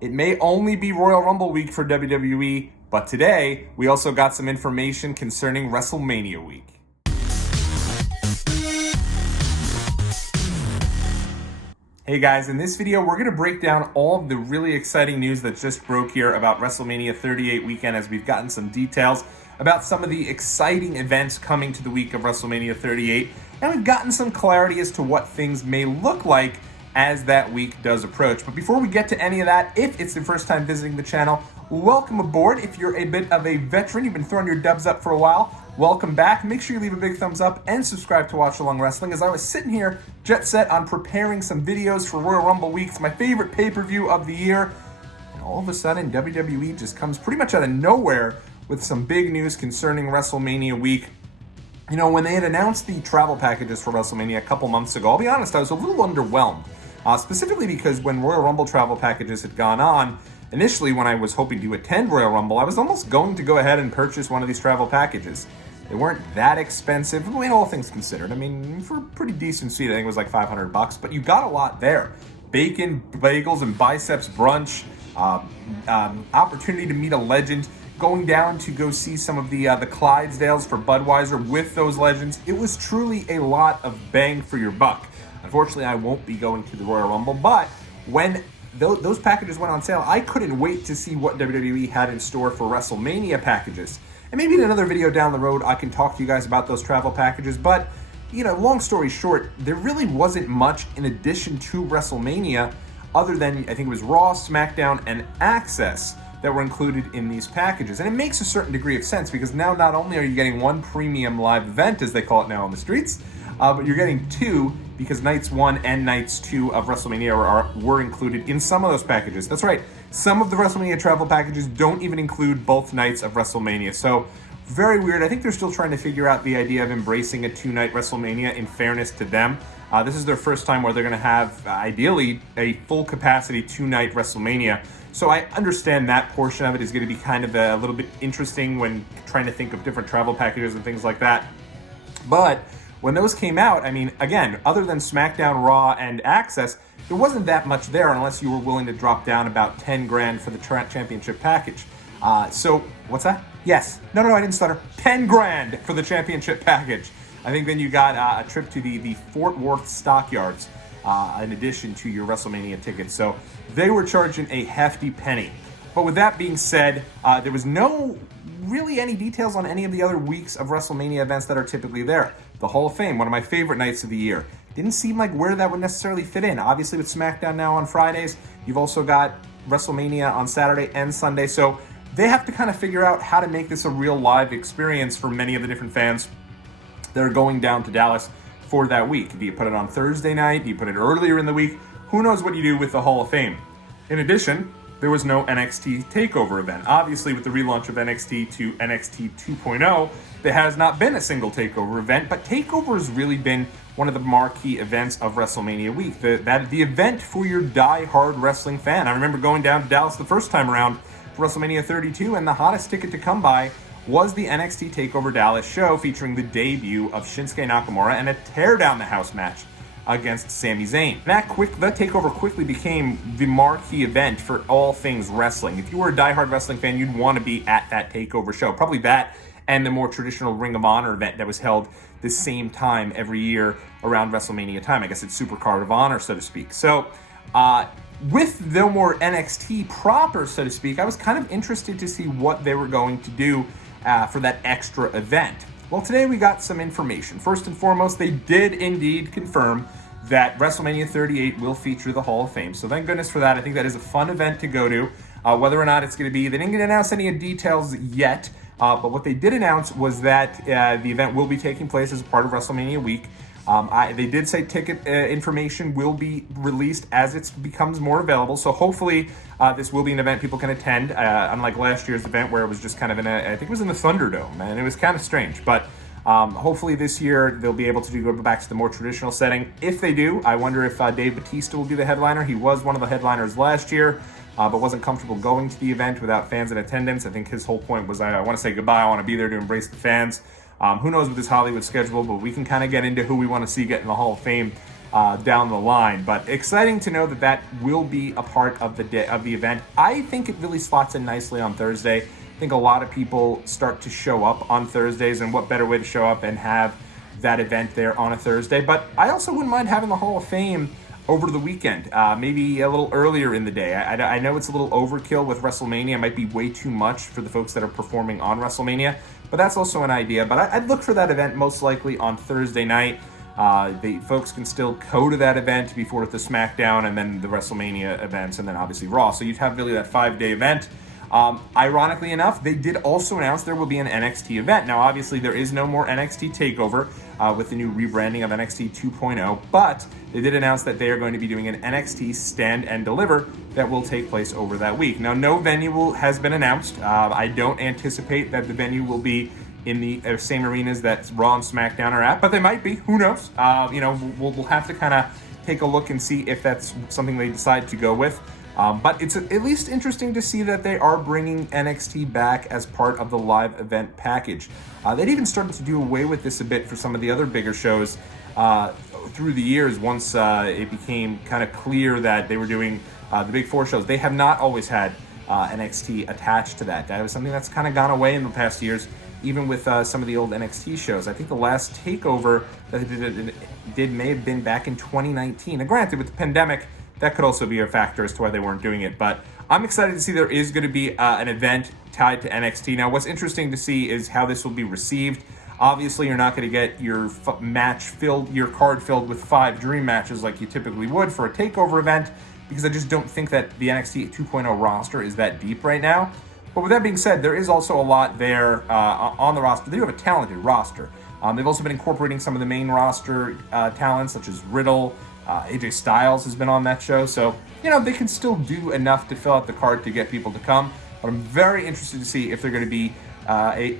It may only be Royal Rumble week for WWE, but today we also got some information concerning Wrestlemania week. Hey guys, in this video we're going to break down all of the really exciting news that just broke here about WrestleMania 38 weekend, as we've gotten some details about some of the exciting events coming to the week of WrestleMania 38, and we've gotten some clarity as to what things may look like as that week does approach. But before we get to any of that, if it's the first time visiting the channel, welcome aboard. If you're a bit of a veteran, you've been throwing your dubs up for a while, welcome back. Make sure you leave a big thumbs up and subscribe to Watch Along Wrestling, as I was sitting here jet set on preparing some videos for Royal Rumble week. It's my favorite pay-per-view of the year, and all of a sudden WWE just comes pretty much out of nowhere with some big news concerning WrestleMania week. You know, when they had announced the travel packages for WrestleMania a couple months ago, I'll be honest, I was a little underwhelmed. Specifically because when Royal Rumble travel packages had gone on, initially when I was hoping to attend Royal Rumble, I was almost going to go ahead and purchase one of these travel packages. They weren't that expensive, I mean, all things considered. I mean, for a pretty decent seat, I think it was like $500, but you got a lot there. Bacon, bagels, and biceps brunch, opportunity to meet a legend, going down to go see some of the Clydesdales for Budweiser with those legends. It was truly a lot of bang for your buck. Unfortunately, I won't be going to the Royal Rumble, but when those packages went on sale, I couldn't wait to see what WWE had in store for WrestleMania packages. And maybe in another video down the road, I can talk to you guys about those travel packages. But, you know, long story short, there really wasn't much in addition to WrestleMania other than, I think it was Raw, SmackDown, and Access that were included in these packages. And it makes a certain degree of sense because now not only are you getting one premium live event, as they call it now on the streets, but you're getting two, because nights 1 and nights 2 of WrestleMania were included in some of those packages. That's right, some of the WrestleMania travel packages don't even include both nights of WrestleMania. So, very weird. I think they're still trying to figure out the idea of embracing a 2-night WrestleMania, in fairness to them. This is their first time where they're going to have, ideally, a full capacity 2-night WrestleMania. So I understand that portion of it is going to be kind of a little bit interesting when trying to think of different travel packages and things like that. But when those came out, I mean, again, other than SmackDown, Raw, and Access, there wasn't that much there unless you were willing to drop down about 10 grand for the championship package. So, what's that? Yes. No, I didn't stutter. 10 grand for the championship package. I think then you got a trip to the Fort Worth Stockyards in addition to your WrestleMania tickets. So they were charging a hefty penny. But with that being said, there was no really any details on any of the other weeks of WrestleMania events that are typically there. The Hall of Fame, one of my favorite nights of the year. Didn't seem like where that would necessarily fit in. Obviously with SmackDown now on Fridays, you've also got WrestleMania on Saturday and Sunday. So they have to kind of figure out how to make this a real live experience for many of the different fans that are going down to Dallas for that week. Do you put it on Thursday night? Do you put it earlier in the week? Who knows what you do with the Hall of Fame? In addition, there was no NXT Takeover event. Obviously, with the relaunch of NXT to NXT 2.0, there has not been a single Takeover event, but Takeover has really been one of the marquee events of WrestleMania week. The event for your die-hard wrestling fan. I remember going down to Dallas the first time around for WrestleMania 32, and the hottest ticket to come by was the NXT Takeover Dallas show, featuring the debut of Shinsuke Nakamura and a tear-down-the-house match against Sami Zayn. That takeover quickly became the marquee event for all things wrestling. If you were a diehard wrestling fan, you'd want to be at that takeover show. Probably that and the more traditional Ring of Honor event that was held the same time every year around WrestleMania time. I guess it's Supercard of Honor, so to speak. So, with no more NXT proper, so to speak, I was kind of interested to see what they were going to do for that extra event. Well, today we got some information. First and foremost, they did indeed confirm that WrestleMania 38 will feature the Hall of Fame. So thank goodness for that. I think that is a fun event to go to. Whether or not it's going to be, they didn't announce any details yet, but what they did announce was that the event will be taking place as a part of WrestleMania week. They did say ticket information will be released as it becomes more available. So hopefully this will be an event people can attend, unlike last year's event where it was just kind of I think it was in the Thunderdome, and it was kind of strange. But hopefully this year they'll be able to go back to the more traditional setting. If they do, I wonder if Dave Bautista will be the headliner. He was one of the headliners last year, but wasn't comfortable going to the event without fans in attendance. I think his whole point was, I want to say goodbye, I want to be there to embrace the fans. Who knows with this Hollywood schedule, but we can kind of get into who we want to see get in the Hall of Fame down the line. But exciting to know that that will be a part of the day of the event. I think it really slots in nicely on Thursday. I think a lot of people start to show up on Thursdays, and what better way to show up and have that event there on a Thursday. But I also wouldn't mind having the Hall of Fame over the weekend, maybe a little earlier in the day. I know it's a little overkill with WrestleMania. It might be way too much for the folks that are performing on WrestleMania, but that's also an idea. But I'd look for that event most likely on Thursday night. The folks can still go to that event before the SmackDown and then the WrestleMania events, and then obviously Raw. So you'd have really that 5-day event. Ironically enough, they did also announce there will be an NXT event. Now, obviously, there is no more Nxt Takeover with the new rebranding of NXT 2.0, but they did announce that they are going to be doing an NXT Stand and Deliver that will take place over that week. Now, no venue has been announced. I don't anticipate that the venue will be in the same arenas that Raw and SmackDown are at, but they might be. Who knows? We'll have to kind of take a look and see if that's something they decide to go with. But it's at least interesting to see that they are bringing NXT back as part of the live event package. They'd even started to do away with this a bit for some of the other bigger shows through the years once it became kind of clear that they were doing the big four shows. They have not always had NXT attached to that. That was something that's kind of gone away in the past years, even with some of the old NXT shows. I think the last takeover that they did may have been back in 2019. Now, granted, with the pandemic, that could also be a factor as to why they weren't doing it. But I'm excited to see there is going to be an event tied to NXT. Now, what's interesting to see is how this will be received. Obviously, you're not going to get your card filled with 5 dream matches like you typically would for a takeover event, because I just don't think that the NXT 2.0 roster is that deep right now. But with that being said, there is also a lot there on the roster. They do have a talented roster. They've also been incorporating some of the main roster talents, such as Riddle. AJ Styles has been on that show, so they can still do enough to fill out the card to get people to come. But I'm very interested to see if they're going to be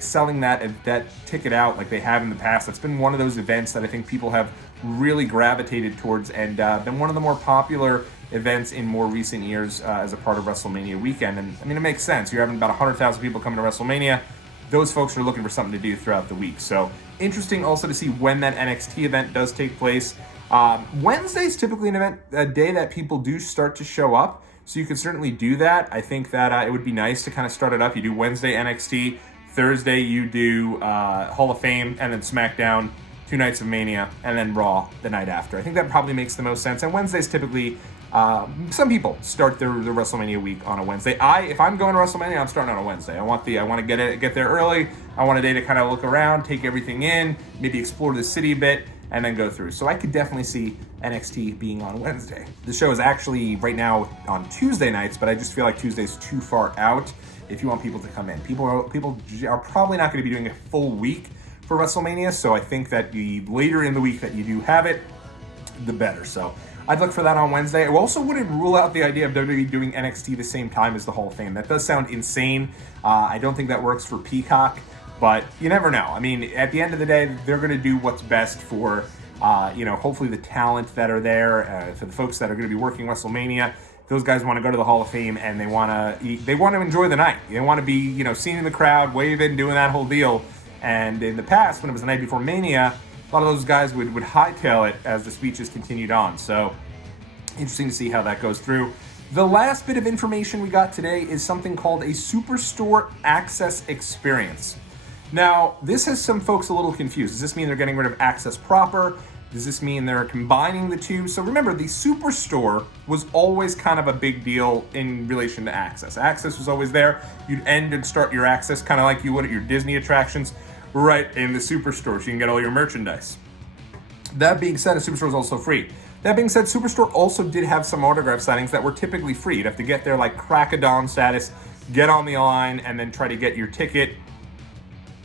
selling that ticket out like they have in the past. That's been one of those events that I think people have really gravitated towards, and been one of the more popular events in more recent years as a part of WrestleMania weekend. And I mean, it makes sense. You're having about 100,000 people coming to WrestleMania. Those folks are looking for something to do throughout the week. So interesting also to see when that NXT event does take place. Wednesday is typically a day that people do start to show up, so you can certainly do that. I think that it would be nice to kind of start it up. You do Wednesday NXT, Thursday you do Hall of Fame, and then SmackDown, 2 nights of Mania, and then Raw the night after. I think that probably makes the most sense. And Wednesdays typically, some people start their WrestleMania week on a Wednesday. If I'm going to WrestleMania, I'm starting on a Wednesday. I want to get there early. I want a day to kind of look around, take everything in, maybe explore the city a bit, and then go through. So I could definitely see NXT being on Wednesday. The show is actually right now on Tuesday nights, but I just feel like Tuesday's too far out if you want people to come in. People are probably not going to be doing a full week for WrestleMania, so I think that the later in the week that you do have it, the better. So I'd look for that on Wednesday. I also wouldn't rule out the idea of WWE doing NXT the same time as the Hall of Fame. That does sound insane. I don't think that works for Peacock, but you never know. I mean, at the end of the day, they're going to do what's best for, hopefully the talent that are there, for the folks that are going to be working WrestleMania. Those guys want to go to the Hall of Fame, and they want to enjoy the night. They want to be, seen in the crowd, waving, doing that whole deal. And in the past, when it was the night before Mania, a lot of those guys would hightail it as the speeches continued on. So interesting to see how that goes through. The last bit of information we got today is something called a Superstore Access Experience. Now, this has some folks a little confused. Does this mean they're getting rid of Access proper? Does this mean they're combining the two? So remember, the Superstore was always kind of a big deal in relation to Access. Access was always there. You'd end and start your Access kind of like you would at your Disney attractions, right in the Superstore, so you can get all your merchandise. That being said, a Superstore is also free. That being said, Superstore also did have some autograph signings that were typically free. You'd have to get there like crack of dawn status, get on the line, and then try to get your ticket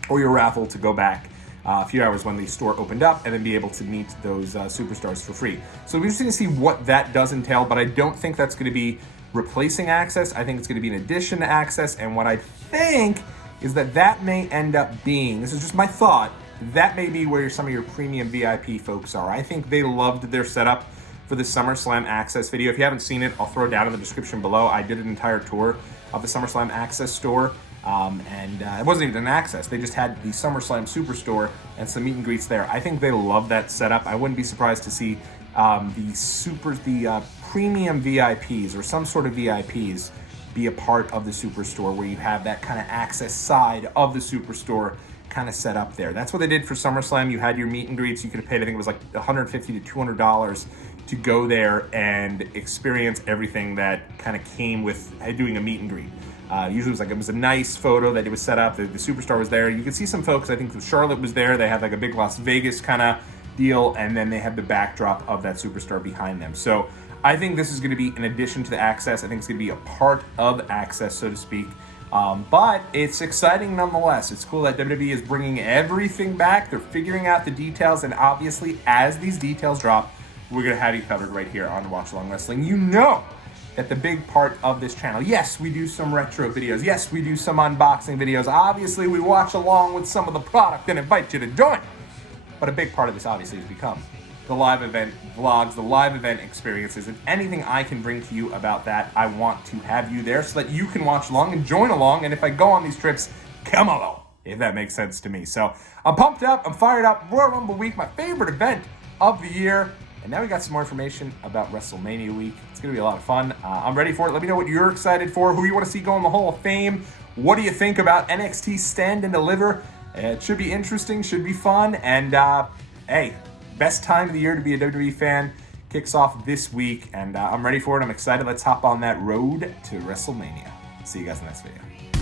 or your raffle to go back a few hours when the store opened up, and then be able to meet those superstars for free. So it'll be interesting to see what that does entail, but I don't think that's going to be replacing Access. I think it's going to be an addition to Access, and what I think is that may end up being, this is just my thought, that may be where some of your premium VIP folks are. I think they loved their setup for the SummerSlam Access video. If you haven't seen it, I'll throw it down in the description below. I did an entire tour of the SummerSlam Access store. And it wasn't even an Access. They just had the SummerSlam Superstore and some meet and greets there. I think they love that setup. I wouldn't be surprised to see the premium VIPs or some sort of VIPs be a part of the Superstore, where you have that kind of access side of the Superstore kind of set up there. That's what they did for SummerSlam. You had your meet and greets. You could have paid, I think it was like $150 to $200 to go there and experience everything that kind of came with doing a meet and greet. Usually it was a nice photo that it was set up. The Superstar was there. You could see some folks. I think Charlotte was there. They had like a big Las Vegas kind of deal, and then they had the backdrop of that Superstar behind them. So I think this is going to be an addition to the Access. I think it's going to be a part of Access, so to speak. But it's exciting nonetheless. It's cool that WWE is bringing everything back. They're figuring out the details, and obviously, as these details drop, we're going to have you covered right here on Watch Along Wrestling. You know that the big part of this channel, yes, we do some retro videos. Yes, we do some unboxing videos. Obviously, we watch along with some of the product and invite you to join. But a big part of this, obviously, has become the live event vlogs, the live event experiences, and anything I can bring to you about that, I want to have you there so that you can watch along and join along. And if I go on these trips, come along, if that makes sense to me. So I'm pumped up, I'm fired up. Royal Rumble week, my favorite event of the year. And now we got some more information about WrestleMania week. It's going to be a lot of fun. I'm ready for it. Let me know what you're excited for, who you want to see go in the Hall of Fame. What do you think about NXT Stand and Deliver? It should be interesting, should be fun. And hey, best time of the year to be a WWE fan kicks off this week. And I'm ready for it. I'm excited. Let's hop on that road to WrestleMania. See you guys in the next video.